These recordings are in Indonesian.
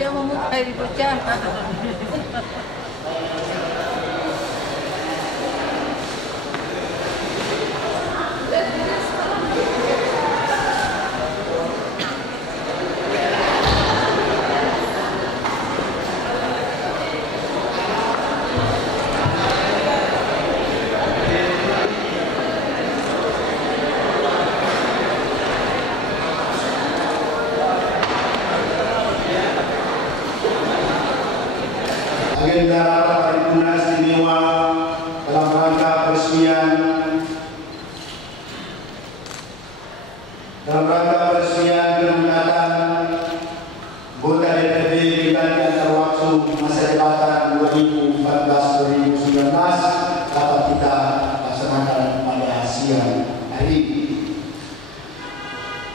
Dia memukai di bocah. Agenda rapat paripurna istimewa dalam rangka peresmian pengangkatan anggota DPRD diganti antar waktu masa jabatan 2014-2019 dapat kita laksanakan pada siang hari ini.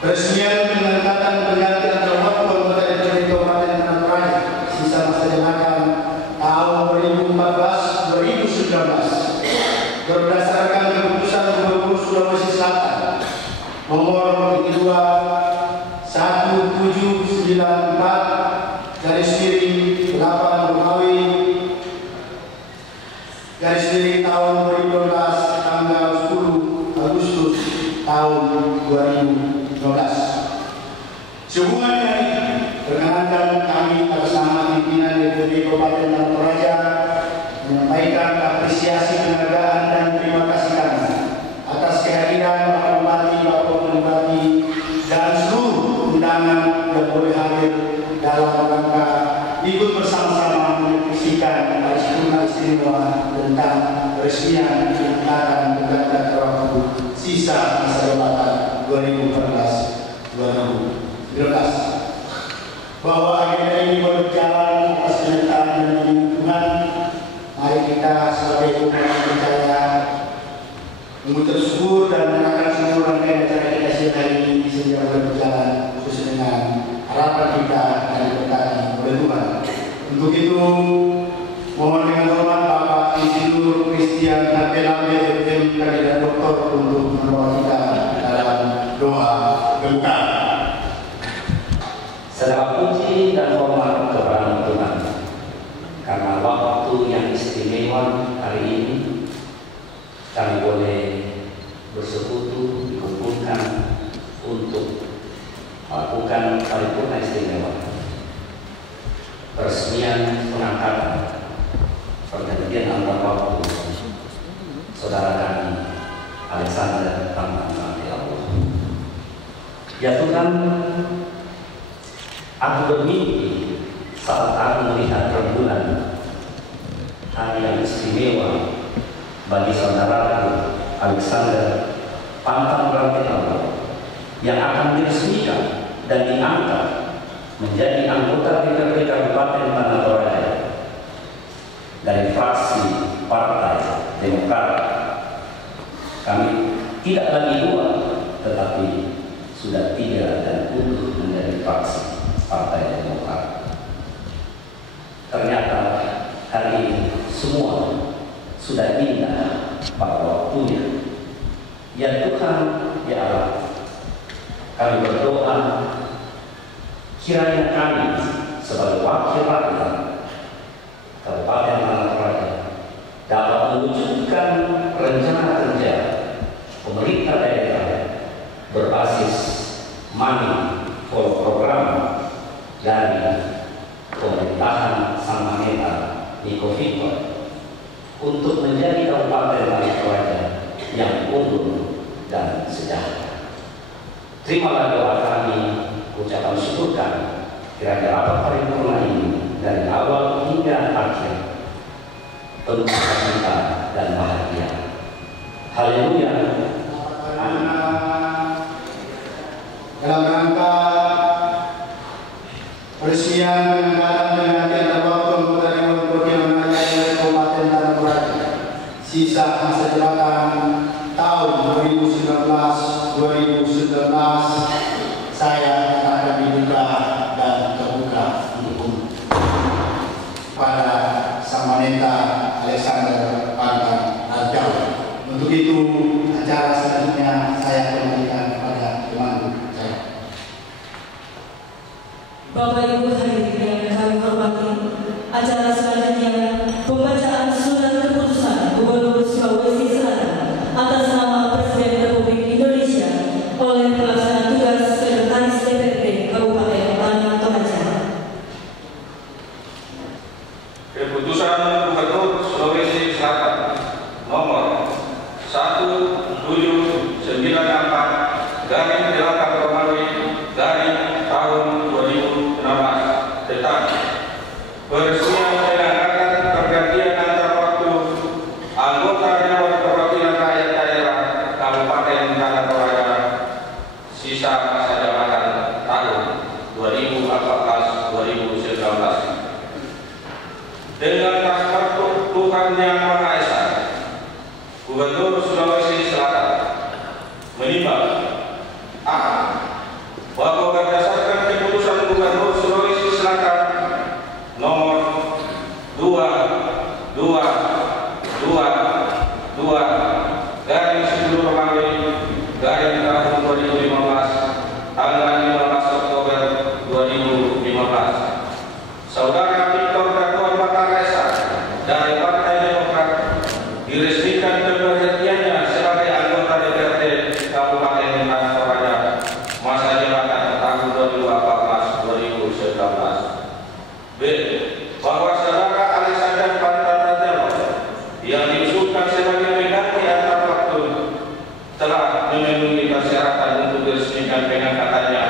Peresmian pengangkatan pengganti antar waktu anggota DPRD Kabupaten Tanah Toraja sisa masa jabatan tahun 2014-2019 berdasarkan keputusan Gubernur Sulawesi Selatan nomor 1794/8 Romawi tahun 2012 tanggal 10 Agustus tahun 2012. Sehubungan dengan itu, perkenankan kami atas nama pimpinan DPRD Kabupaten Tanah Toraja menyampaikan apresiasi penghargaan dan terima kasih kami atas kehadiran Bapak Bupati, Bapak Bupati, dan seluruh undangan yang boleh hadir dalam rangka ikut bersama-sama menyaksikan paripurna istimewa tentang peresmian pengangkatan pengganti waktu sisa masa jabatan 2014-2019. Bahwa agenda ini berjalan atas penyertaan dan bimbingan Tuhan, mari kita sebagai umat yang percaya mengucap syukur dan menyerahkan seluruh rangkaian acara kita siang hari ini sehingga berjalan sesuai dengan harapan kita dan diberkati oleh Tuhan. Untuk itu, mohon dengan hormat Bapak Insinyur Christian Tapela BPM Kandidat Doktor untuk membawa kita dalam doa pembukaan. Segala puji dan hormat kepada Tuhan karena waktu yang istimewa hari ini kami boleh bersekutu dikumpulkan untuk melakukan paripurna istimewa peresmian pengangkatan pergantian antar waktu saudara kami Alexander Tampan ya Allah. Ya Tuhan, aku bermimpi saat aku melihat rembulan hari yang istimewa bagi saudaraku Alexander Pantang Allah yang akan diresmikan dan diangkat menjadi anggota DPRD Kabupaten Tanah Toraja dari fraksi Partai Demokrat. Kami tidak lagi dua, tetapi sudah 3 dan utuh menjadi fraksi Partai Demokrat. Ternyata hari ini semua sudah indah pada waktunya. Ya Tuhan, ya Allah, kami berdoa kiranya kami sebagai wakil rakyat Kabupaten Tanah Toraja dapat mewujudkan rencana kerja pemerintah daerah berbasis money for program dari pemerintahan Sang Maneta Niko Victor untuk menjadi Kabupaten Tanah Toraja yang unggul dan sejahtera. Terimalah doa kami, ucapan syukur kami, kiranya rapat paripurna ini dari awal hingga akhir penuh sukacita dan bahagia. Haleluya. Dalam rangka peresmian pengangkatan pengganti antar waktu anggota Dewan Perwakilan Rakyat Kabupaten Tanah Toraja sisa masa jabatan tahun 2019-2019, saya akan dibuka dan terbuka untuk umum pada Sang Maneta Alexander Pantang Arjau. Untuk itu acara selanjutnya saya kembalikan kepada teman saya. Bapak Ibu hadirin yang kami hormati, acara selanjutnya pembacaan surat keputusan Gubernur Sulawesi Selatan atas nama Presiden Republik Indonesia oleh pelaksana tugas Sekretaris DPRD Kabupaten Tanah Toraja. Keputusan Gubernur Sulawesi Selatan nomor 1794/Romawi/tahun 2016 tentang peresmian penangkapan pergantian antar waktu anggota Dewan Perwakilan Rakyat Daerah Kabupaten Tanah Toraja sisa masa jabatan tahun 2014-2019 dengan perspektif Tuhan Yang Maha Esa. Gubernur Sulawesi Selatan menimbang a. bahwa berdasarkan keputusan Gubernur Sulawesi Selatan nomor 2222 10 Romawi tahun 2015 tanggal 15 Oktober 2015, Saudara Victor Datuan Batara Esa dari Partai Demokrat diresmikan keberhentiannya sebagai anggota DPRD Kabupaten Tanah Toraja masa jabatan tahun 2014-2019. B. Bahwa Saudara Alexander Pantanajalo yang diusulkan sebagai pengganti antar waktu telah memenuhi persyaratan untuk diresmikan pengangkatannya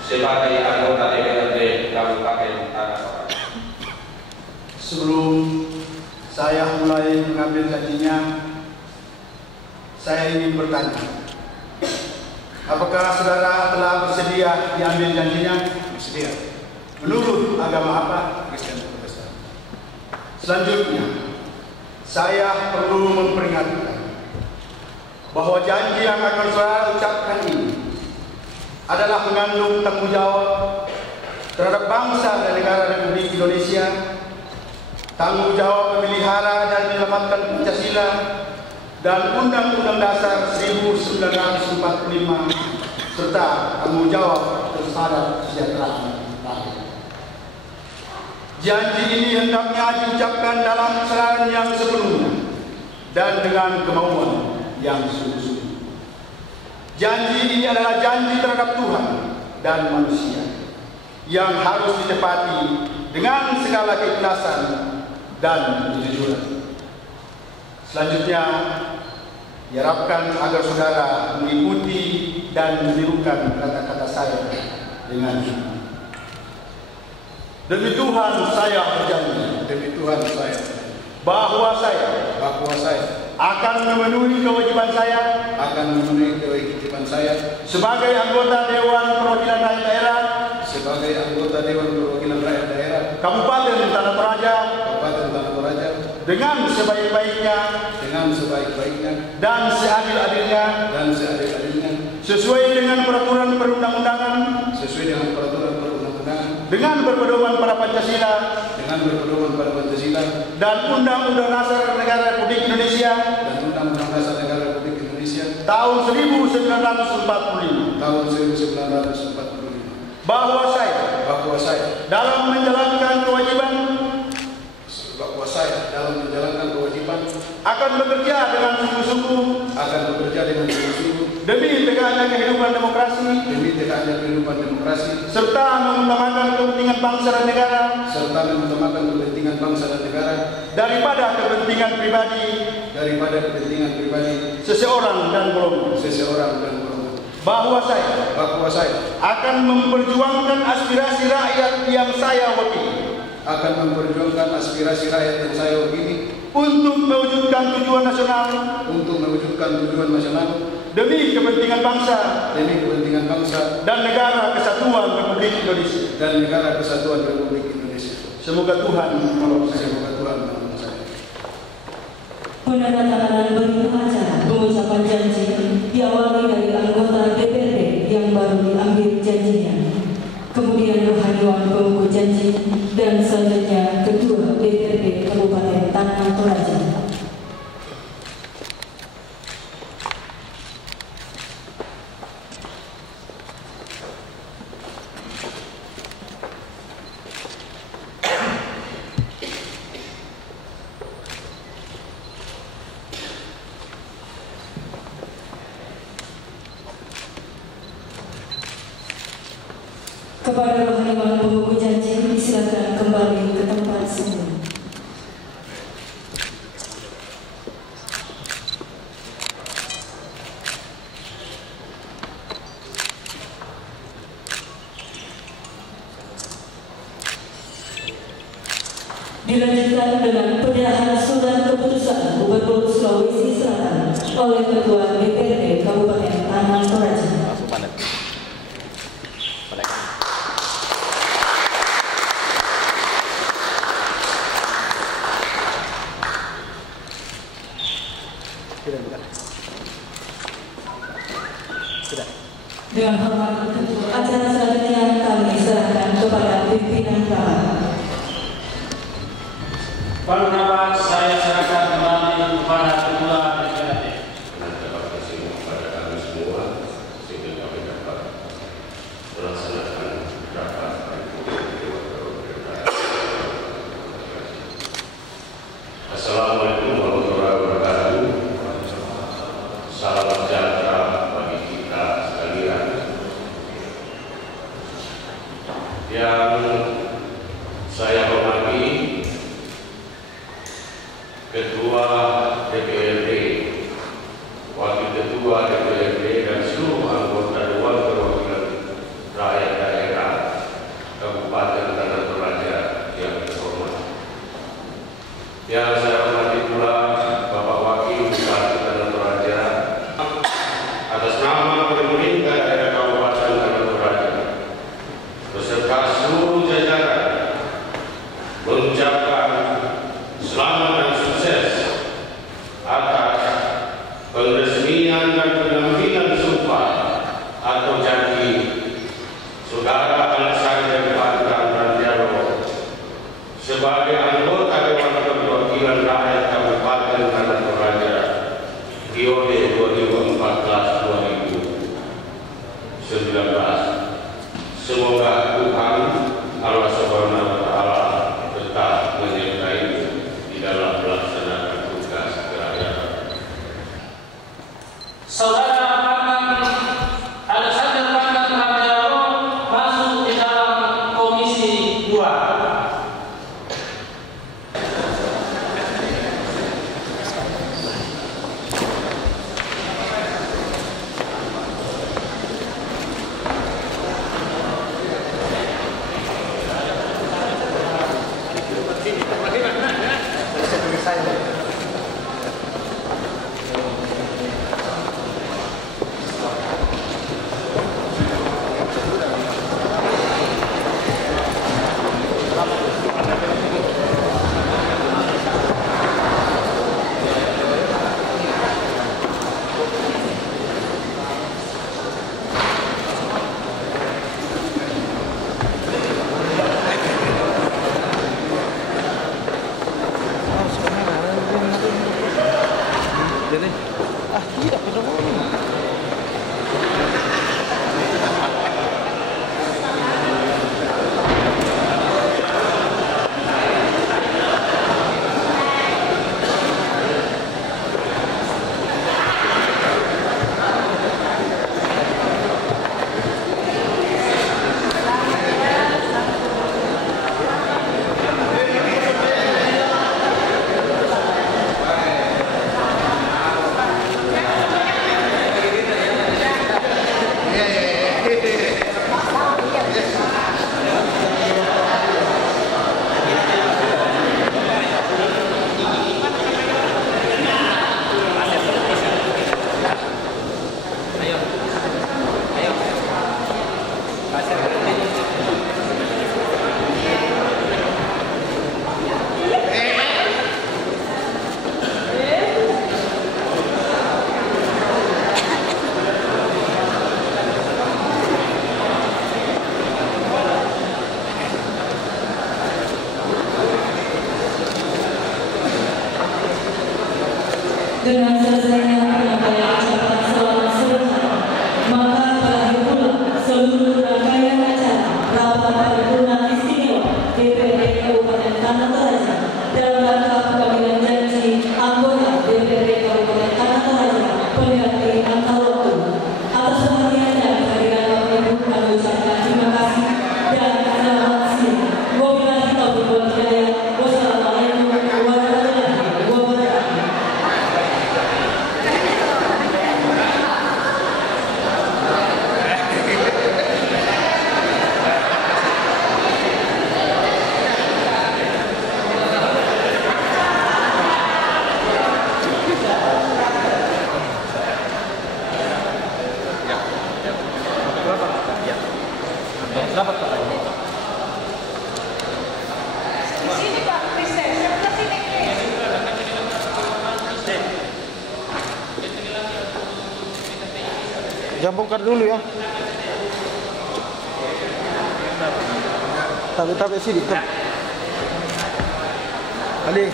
sebagai anggota DPRD Kabupaten Tanah Toraja. Sebelum saya mulai mengambil janjinya, saya ingin bertanya, apakah saudara telah bersedia diambil janjinya? Bersedia. Menurut agama apa? Kristen Protestan. Selanjutnya, saya perlu memperingatkan bahwa janji yang akan saudara ucapkan ini adalah mengandung tanggung jawab terhadap bangsa dan negara Republik Indonesia, tanggung jawab memelihara dan menyelamatkan Pancasila dan Undang-Undang Dasar 1945, serta tanggung jawab terhadap kesejahteraan rakyat. Janji ini hendaknya diucapkan dalam kesalahan yang sebelumnya dan dengan kemauan yang sungguh-sungguh. Janji ini adalah janji terhadap Tuhan dan manusia yang harus ditepati dengan segala keikhlasan dan kejujuran. Selanjutnya, diharapkan agar saudara mengikuti dan menirukan kata-kata saya dengan hikmat. Demi Tuhan saya berjanji. Demi Tuhan saya. Bahwa saya akan memenuhi kewajiban saya. Sebagai anggota Dewan Perwakilan Rakyat Daerah. Kabupaten Tanah Toraja. Dengan sebaik-baiknya. Dan seadil-adilnya. Sesuai dengan peraturan perundang-undangan. Dengan berpedoman pada Pancasila. Dan Undang-Undang Dasar Negara Republik Indonesia. Tahun 1945. Bahwa saya dalam menjalankan kewajiban akan bekerja dengan sungguh-sungguh demi tegaknya kehidupan demokrasi, serta mengutamakan kepentingan bangsa dan negara daripada kepentingan pribadi seseorang dan golongan. Bahwa saya akan memperjuangkan aspirasi rakyat yang saya wakili, untuk mewujudkan tujuan nasional, demi kepentingan bangsa, dan negara kesatuan Republik Indonesia. Semoga Tuhan menolong saya. Penandatanganan berita acara pengucapan janji diawali dari anggota DPRD yang baru diambil janjinya, kemudian rohaniwan pengukuh janji, dan selanjutnya Ketua DPRD Kabupaten Tanah Toraja. Kepada rohaniwan pembuku janji, silakan kembali ke tempat semula. Dilanjutkan dengan penyerahan surat keputusan Gubernur Sulawesi Selatan oleh Ketua DPRD Kabupaten Tanah Toraja. Dengan hormat Ketua, acara selanjutnya kami serahkan kepada pimpinan rapat. Pendapat saya serahkan kembali kepada Ketua DPRD. Terima kasih kepada kami semua sehingga kami dapat melaksanakan rapat. Assalamualaikum warahmatullahi wabarakatuh. Salam sejahtera bagi kita sekalian. Yang saya hormati Ketua DPRD, Wakil Ketua DPRD dan seluruh anggota Dewan Perwakilan Rakyat Daerah Kabupaten Tanah Toraja yang terhormat. Yang saya hormati pula Bapak Wakil Bupati Tanah Toraja, atas nama pemerintah daerah Kabupaten Tanah Toraja beserta seluruh jajaran mengucapkan selamat dan sukses atas peresmian dan pengambilan sumpah atau janji Saudara Alexander Pantang Ranjaro sebagai anggota Dewan Perwakilan Rakyat Kabupaten Tanah Toraja periode 2014-2019. Semoga Tuhan Allah Subhanahu wa Ta'ala tetap menyertai di dalam melaksanakan tugas kerakyatan. Saudara Pantang Alexander Pantang Ranjaro masuk di dalam Komisi 2. Dengan selesainya penyampaian ucapan selamat serta, maka berakhir pula seluruh rangkaian acara rapat paripurna istimewa DPRD Kabupaten Tanah Toraja dalam rangka pengambilan janji anggota DPRD Kabupaten Tanah Toraja pengganti angka waktu. Atas perhatiannya kehadiran Bapak Ibu kami ucapkan terima kasih. Jangan bongkar dulu ya. Tarik sini. Ali.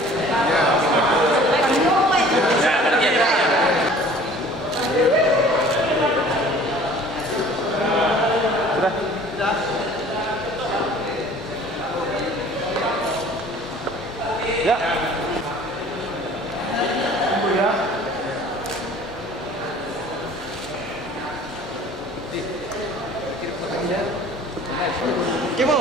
Sudah. Ya. Tunggu ya. Kimo.